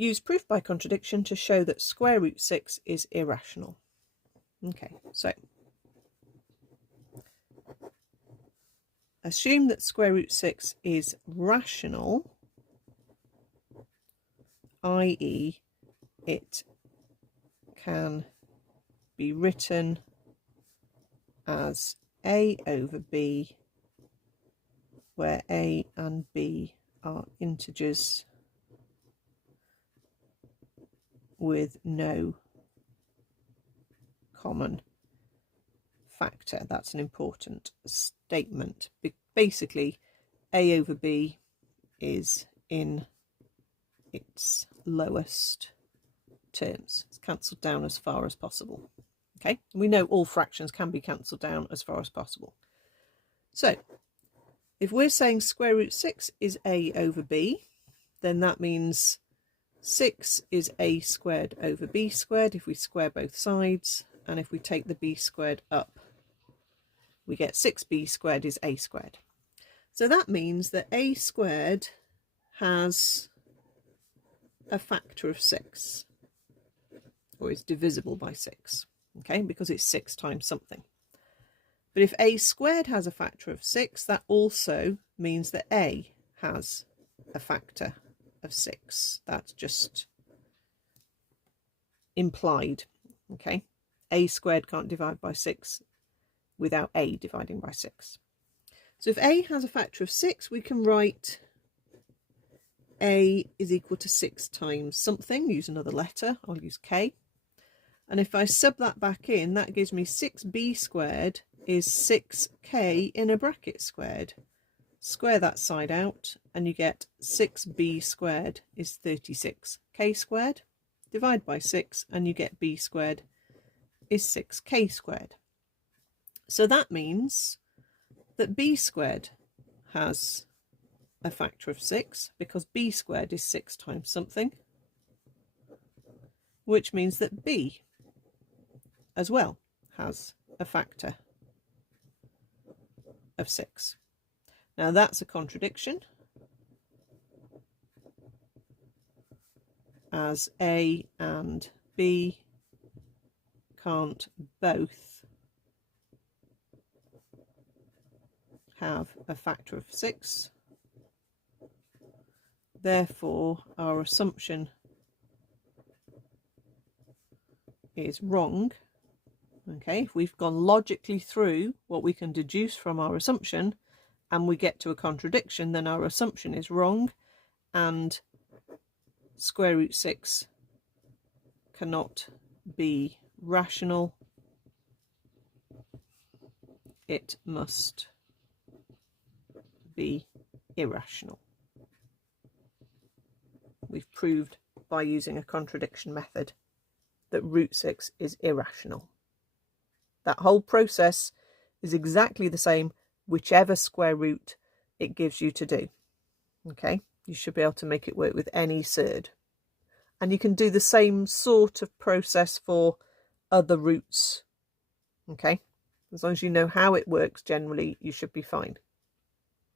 use proof by contradiction to show that square root 6 is irrational. Okay, so assume that square root 6 is rational, i.e. it can be written as a over b, where a and b are integers with no common factor. That's an important statement. Basically, a over b is in its lowest terms. It's cancelled down as far as possible. Okay, we know all fractions can be cancelled down as far as possible. So if we're saying square root 6 is a over b, then that means 6 is a squared over b squared if we square both sides, and if we take the b squared up, we get 6b squared is a squared. So that means that a squared has a factor of 6, or is divisible by 6, okay, because it's 6 times something. But if a squared has a factor of 6, that also means that a has a factor of 6. That's just implied, okay. A squared can't divide by 6 without a dividing by 6. So if a has a factor of 6, we can write a is equal to 6 times something. Use another letter. I'll use k. And if I sub that back in, that gives me 6b squared is 6k in a bracket squared. Square that side out and you get 6b squared is 36k squared. Divide by 6 and you get b squared is 6k squared. So that means that b squared has a factor of 6 because b squared is 6 times something, which means that b as well has a factor of 6. Now that's a contradiction, as a and b can't both have a factor of 6. Therefore, our assumption is wrong. Okay, if we've gone logically through what we can deduce from our assumption and we get to a contradiction, then our assumption is wrong and square root 6 cannot be rational. It must be irrational. We've proved by using a contradiction method that root 6 is irrational. That whole process is exactly the same whichever square root it gives you to do. Okay, you should be able to make it work with any surd. And you can do the same sort of process for other roots. Okay, as long as you know how it works, generally you should be fine.